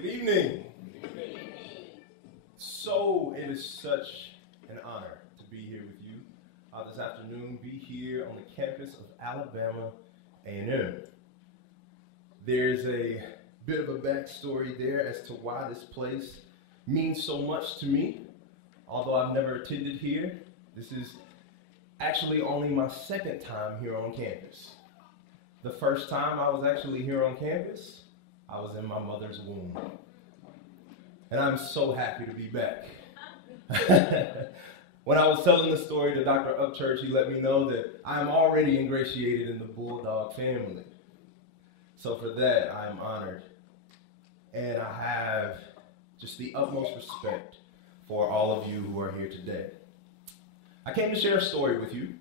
Good evening. So it is such an honor to be here with you this afternoon, be here on the campus of Alabama A&M. There's a bit of a backstory there as to why this place means so much to me. Although I've never attended here, this is actually only my second time here on campus. The first time I was actually here on campus, I was in my mother's womb. And I'm so happy to be back. When I was telling the story to Dr. Upchurch, he let me know that I'm already ingratiated in the Bulldog family. So for that, I'm honored. And I have just the utmost respect for all of you who are here today. I came to share a story with you,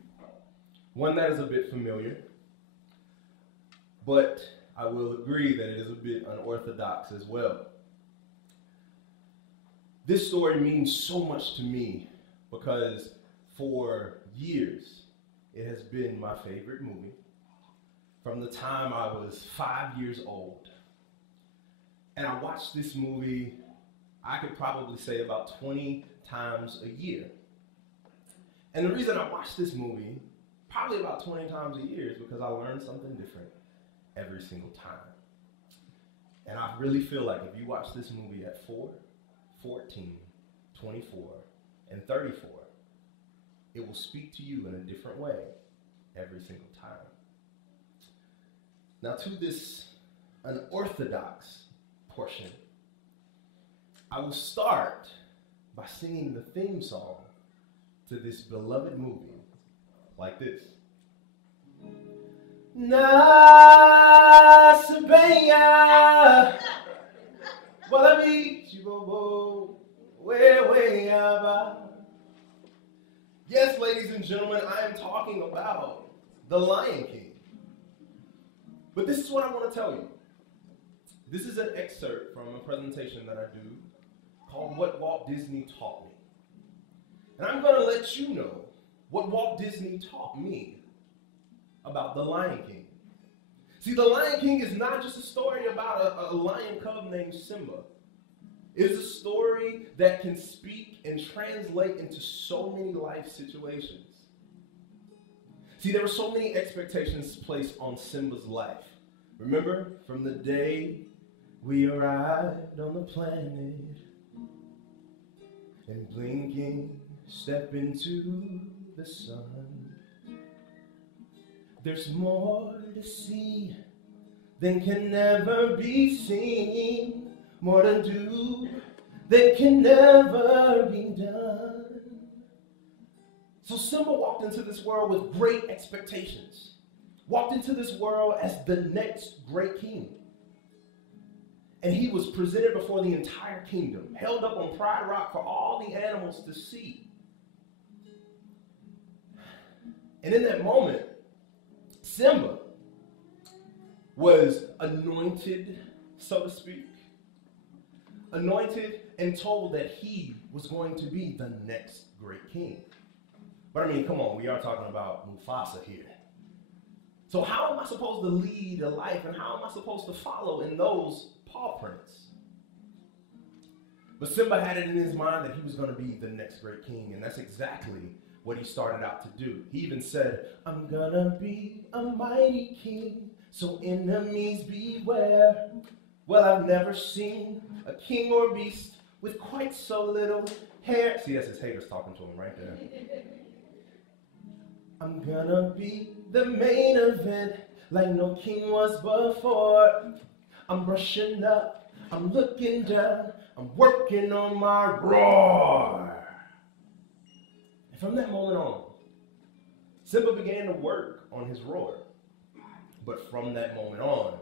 one that is a bit familiar, but I will agree that it is a bit unorthodox as well. This story means so much to me because for years it has been my favorite movie from the time I was 5 years old. And I watched this movie, I could probably say about 20 times a year. And the reason I watch this movie probably about 20 times a year is because I learned something different every single time. And I really feel like if you watch this movie at 4, 14, 24, and 34, it will speak to you in a different way every single time. Now to this unorthodox portion, I will start by singing the theme song to this beloved movie like this. Nasabaya, Wallaby, Chibobo, way abba. Yes, ladies and gentlemen, I am talking about The Lion King. But this is what I want to tell you. This is an excerpt from a presentation that I do called What Walt Disney Taught Me. And I'm going to let you know what Walt Disney taught me about The Lion King. See, The Lion King is not just a story about a lion cub named Simba. It is a story that can speak and translate into so many life situations. See, there were so many expectations placed on Simba's life. Remember, from the day we arrived on the planet and blinking, step into the sun. There's more to see than can never be seen. More to do that can never be done. So Simba walked into this world with great expectations. Walked into this world as the next great king. And he was presented before the entire kingdom, held up on Pride Rock for all the animals to see. And in that moment, Simba was anointed, so to speak. Anointed and told that he was going to be the next great king. But I mean, come on, we are talking about Mufasa here. So how am I supposed to lead a life and how am I supposed to follow in those paw prints? But Simba had it in his mind that he was going to be the next great king, and that's exactly what he started out to do. He even said, I'm gonna be a mighty king, so enemies beware. Well, I've never seen a king or beast with quite so little hair. See, that's his haters talking to him right there. I'm gonna be the main event like no king was before. I'm brushing up, I'm looking down, I'm working on my roar. And from that moment on, Simba began to work on his roar. But from that moment on,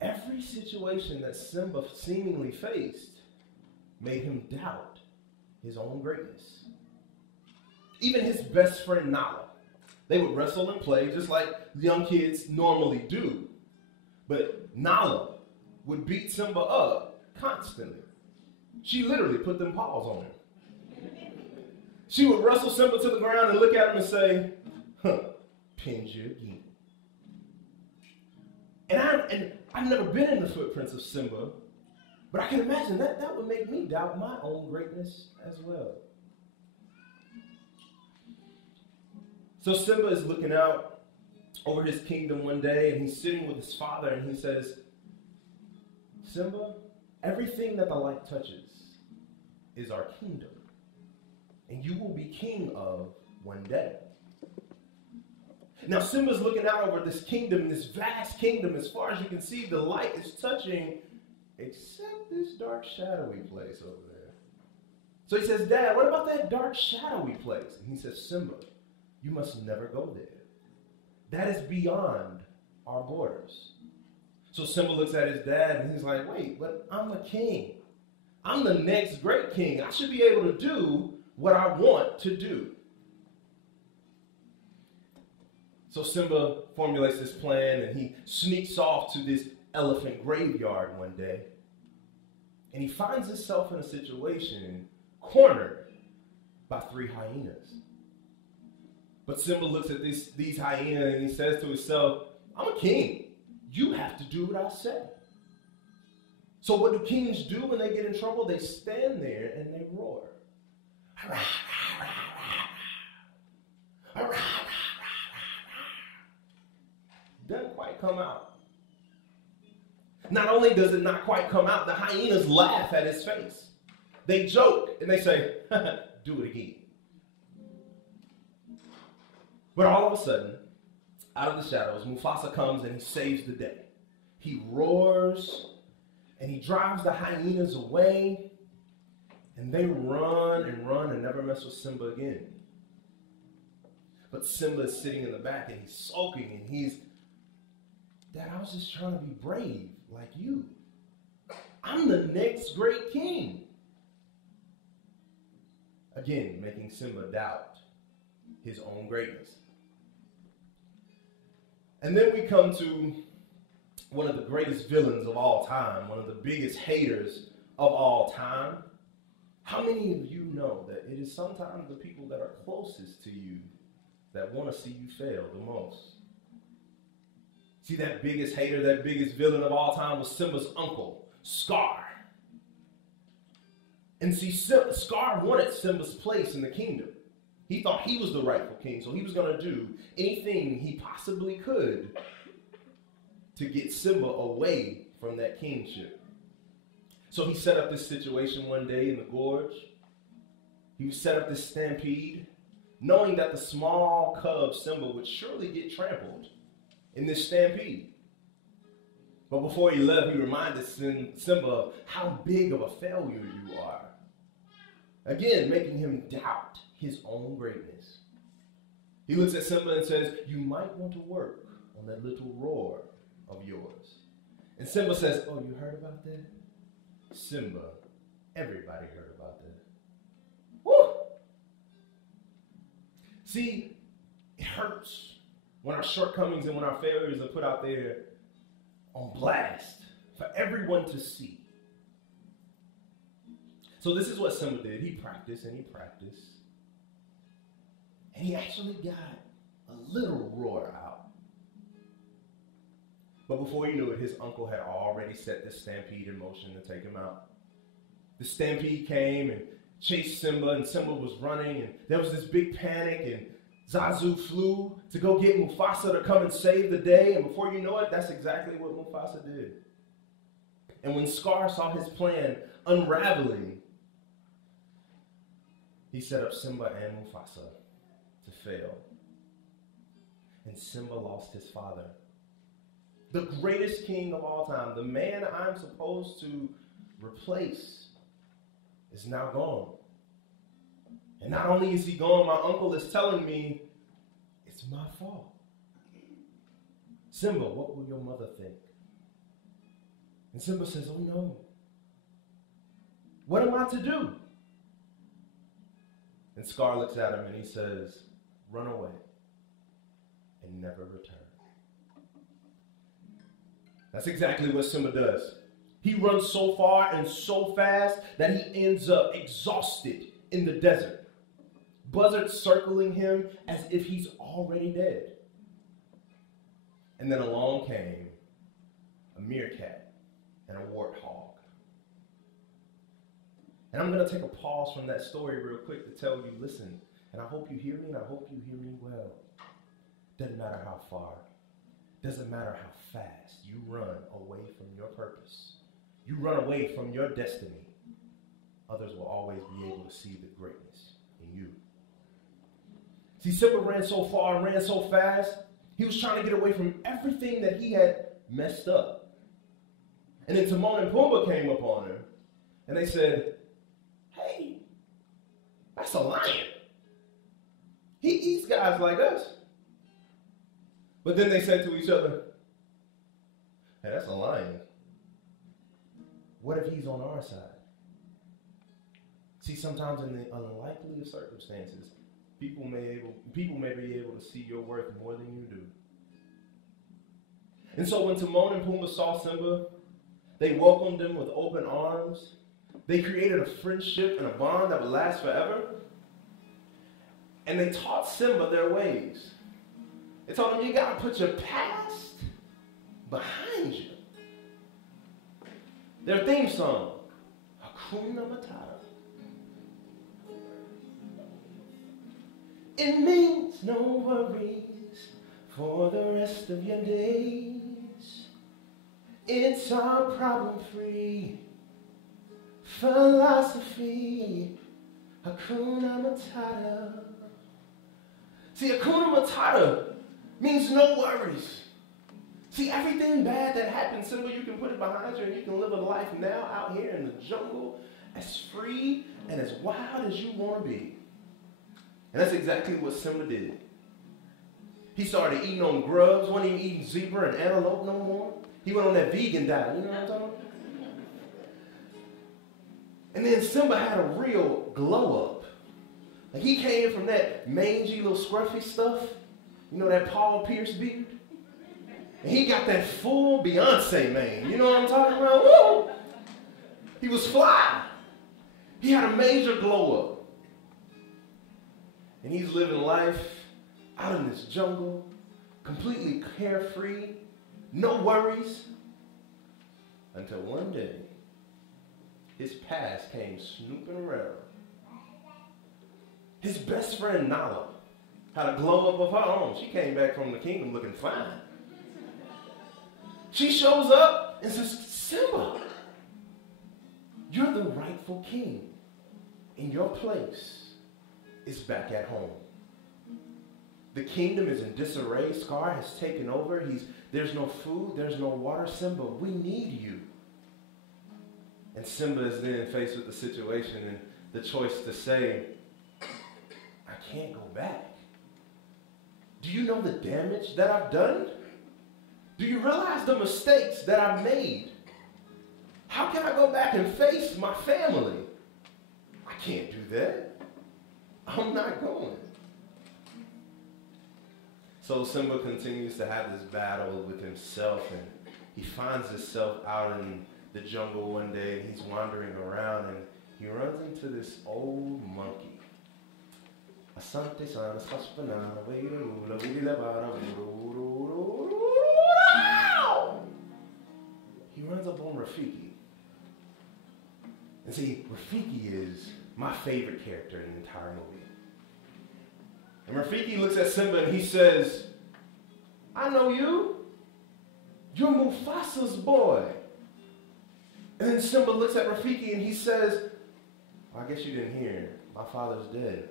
every situation that Simba seemingly faced made him doubt his own greatness. Even his best friend Nala, they would wrestle and play just like young kids normally do. But Nala would beat Simba up constantly. She literally put them paws on him. She would wrestle Simba to the ground and look at him and say, pinned you again. And I've never been in the footprints of Simba, but I can imagine that would make me doubt my own greatness as well. So Simba is looking out over his kingdom one day, and he's sitting with his father, and he says, Simba, everything that the light touches is our kingdom, and you will be king of one day. Now Simba's looking out over this kingdom, this vast kingdom. As far as you can see, the light is touching, except this dark, shadowy place over there. So he says, Dad, what about that dark, shadowy place? And he says, Simba, you must never go there. That is beyond our borders. So Simba looks at his dad and he's like, wait, but I'm a king. I'm the next great king. I should be able to do what I want to do. So Simba formulates this plan and he sneaks off to this elephant graveyard one day. And he finds himself in a situation cornered by 3 hyenas. But Simba looks at these hyenas and he says to himself, I'm a king. You have to do what I say. So what do kings do when they get in trouble? They stand there and they roar. Doesn't quite come out. Not only does it not quite come out, the hyenas laugh at his face. They joke and they say, do it again. But all of a sudden, out of the shadows, Mufasa comes and he saves the day. He roars and he drives the hyenas away, and they run and never mess with Simba again. But Simba is sitting in the back and he's sulking and he's, Dad, I was just trying to be brave like you. I'm the next great king. Again, making Simba doubt his own greatness. And then we come to one of the greatest villains of all time, one of the biggest haters of all time. How many of you know that it is sometimes the people that are closest to you that want to see you fail the most? See, that biggest hater, that biggest villain of all time was Simba's uncle, Scar. And see, Scar wanted Simba's place in the kingdom. He thought he was the rightful king, so he was going to do anything he possibly could to get Simba away from that kingship. So he set up this situation one day in the gorge. He set up this stampede, knowing that the small cub Simba would surely get trampled in this stampede. But before he left, he reminded Simba of how big of a failure you are. Again, making him doubt his own greatness. He looks at Simba and says, you might want to work on that little roar of yours. And Simba says, oh, you heard about that? Simba, everybody heard about that. Woo! See, it hurts when our shortcomings and when our failures are put out there on blast for everyone to see. So this is what Simba did. He practiced and he practiced. And he actually got a little roar out. But before he knew it, his uncle had already set this stampede in motion to take him out. The stampede came and chased Simba, and Simba was running, and there was this big panic, and Zazu flew to go get Mufasa to come and save the day, and before you know it, that's exactly what Mufasa did. And when Scar saw his plan unraveling, he set up Simba and Mufasa to fail. And Simba lost his father. The greatest king of all time, the man I'm supposed to replace, is now gone. And not only is he gone, my uncle is telling me it's my fault. Simba, what will your mother think? And Simba says, oh no. What am I to do? And Scar looks at him and he says, run away and never return. That's exactly what Simba does. He runs so far and so fast that he ends up exhausted in the desert. Buzzards circling him as if he's already dead. And then along came a meerkat, and a warthog. And I'm going to take a pause from that story real quick to tell you, listen, and I hope you hear me, and I hope you hear me well. Doesn't matter how far, doesn't matter how fast you run away from your purpose, you run away from your destiny, others will always be able to see the greatness in you. See, Simba ran so far and ran so fast, he was trying to get away from everything that he had messed up. And then Timon and Pumbaa came upon him, and they said, hey, that's a lion. He eats guys like us. But then they said to each other, hey, that's a lion. What if he's on our side? See, sometimes in the unlikely of circumstances, people may be able to see your worth more than you do. And so when Timon and Pumbaa saw Simba, they welcomed him with open arms. They created a friendship and a bond that would last forever. And they taught Simba their ways. They told him, you got to put your past behind you. Their theme song, Hakuna Matata. It means no worries for the rest of your days. It's our problem-free philosophy. Hakuna Matata. See, Hakuna Matata means no worries. See, everything bad that happened, Simba, you can put it behind you and you can live a life now out here in the jungle as free and as wild as you want to be. And that's exactly what Simba did. He started eating on grubs, wasn't even eating zebra and antelope no more. He went on that vegan diet, you know what I'm talking about? And then Simba had a real glow up. Like he came from that mangy little scruffy stuff, you know, that Paul Pierce beard. And he got that full Beyonce mane, you know what I'm talking about? Woo! He was fly. He had a major glow up. And he's living life out in this jungle, completely carefree, no worries, until one day, his past came snooping around. His best friend, Nala, had a glow up of her own. She came back from the kingdom looking fine. She shows up and says, Simba, you're the rightful king, and your place is back at home. The kingdom is in disarray. Scar has taken over. There's no food. There's no water. Simba, we need you. And Simba is then faced with the situation and the choice to say, I can't go back. Do you know the damage that I've done? Do you realize the mistakes that I've made? How can I go back and face my family? I can't do that. I'm not going. So Simba continues to have this battle with himself, and he finds himself out in the jungle one day, and he's wandering around, and he runs into this old monkey. He runs up on Rafiki. And see, Rafiki is my favorite character in the entire movie. And Rafiki looks at Simba and he says, I know you. You're Mufasa's boy. And then Simba looks at Rafiki and he says, I guess you didn't hear. My father's dead.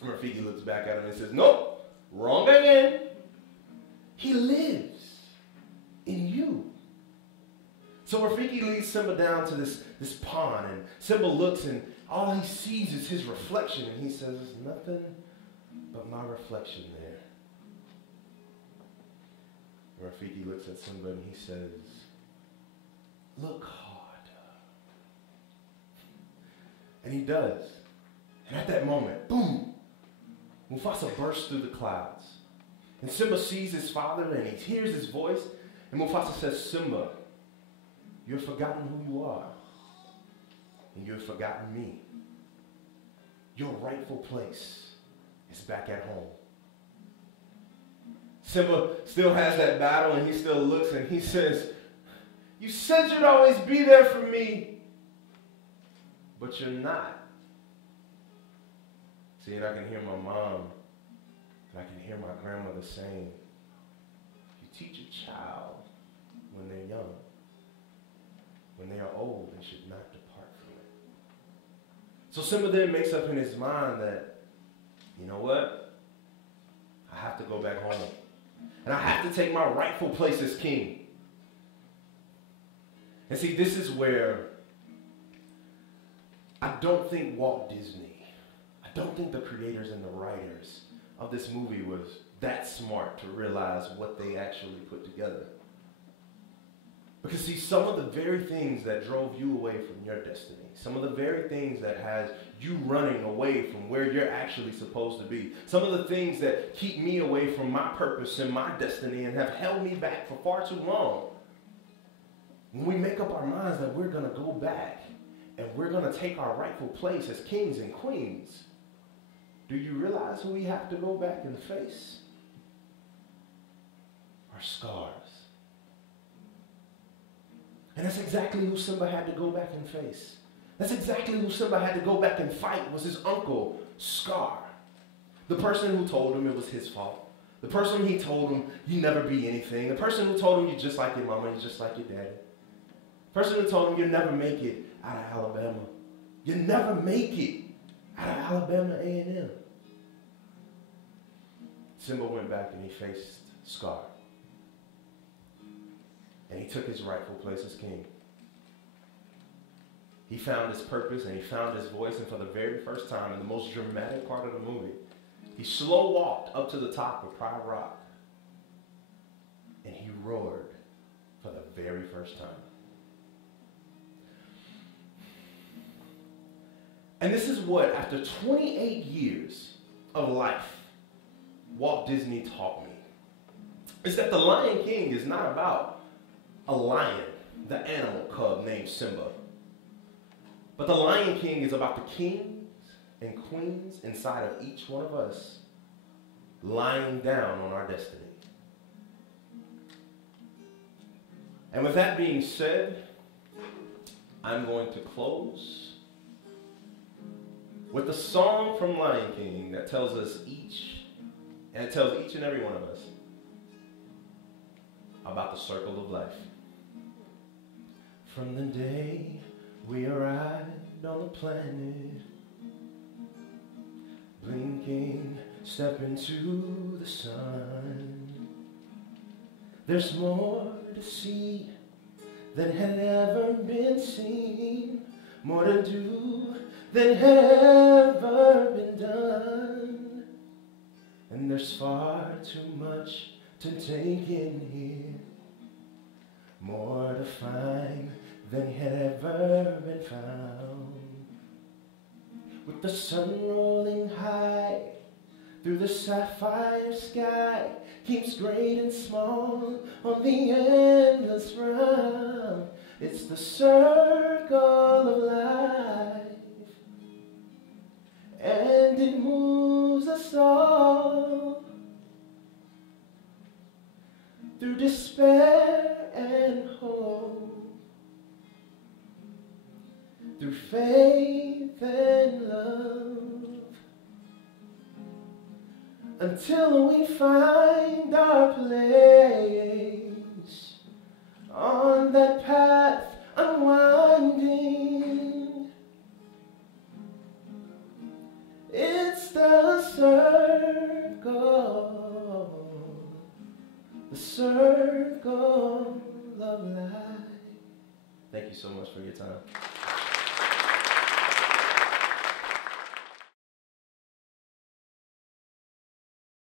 And Rafiki looks back at him and says, nope, wrong again. He lives in you. So Rafiki leads Simba down to this pond, and Simba looks and all he sees is his reflection, and he says, there's nothing but my reflection there. And Rafiki looks at Simba and he says, look harder. And he does. And at that moment, boom, Mufasa bursts through the clouds. And Simba sees his father and he hears his voice, and Mufasa says, Simba, you've forgotten who you are, and you've forgotten me. Your rightful place is back at home. Simba still has that battle, and he still looks and he says, You said you'd always be there for me, but you're not. See, and I can hear my mom, and I can hear my grandmother saying, you teach a child when they're young, when they are old, they should not depart from it. So Simba then makes up in his mind that, you know what? I have to go back home. And I have to take my rightful place as king. And see, this is where I don't think Walt Disney, I don't think the creators and the writers of this movie was that smart to realize what they actually put together. Because see, some of the very things that drove you away from your destiny, some of the very things that has you running away from where you're actually supposed to be, some of the things that keep me away from my purpose and my destiny and have held me back for far too long, when we make up our minds that we're going to go back and we're going to take our rightful place as kings and queens, do you realize who we have to go back and face? Our scars. And that's exactly who Simba had to go back and face. That's exactly who Simba had to go back and fight, was his uncle, Scar. The person who told him it was his fault. The person he told him you never be anything. The person who told him you're just like your mama, you're just like your daddy. The person who told him you'll never make it out of Alabama. You'll never make it out of Alabama A&M. Simba went back and he faced Scar. And he took his rightful place as king. He found his purpose and he found his voice, and for the very first time, in the most dramatic part of the movie, he slow walked up to the top of Pride Rock and he roared for the very first time. And this is what, after 28 years of life, Walt Disney taught me. Is that the Lion King is not about a lion, the animal cub named Simba. But the Lion King is about the kings and queens inside of each one of us lying down on our destiny. And with that being said, I'm going to close with a song from Lion King that tells us each and every one of us about the circle of life. From the day we arrived on the planet, blinking, step into the sun, there's more to see than had ever been seen, more to do than had ever been done. And there's far too much to take in here, more to find than had ever been found. With the sun rolling high through the sapphire sky, keeps great and small on the endless round. It's the circle of life, and it moves us all through despair and hope, through faith and love, until we find our place on that path unwinding. It's the circle of life. Thank you so much for your time.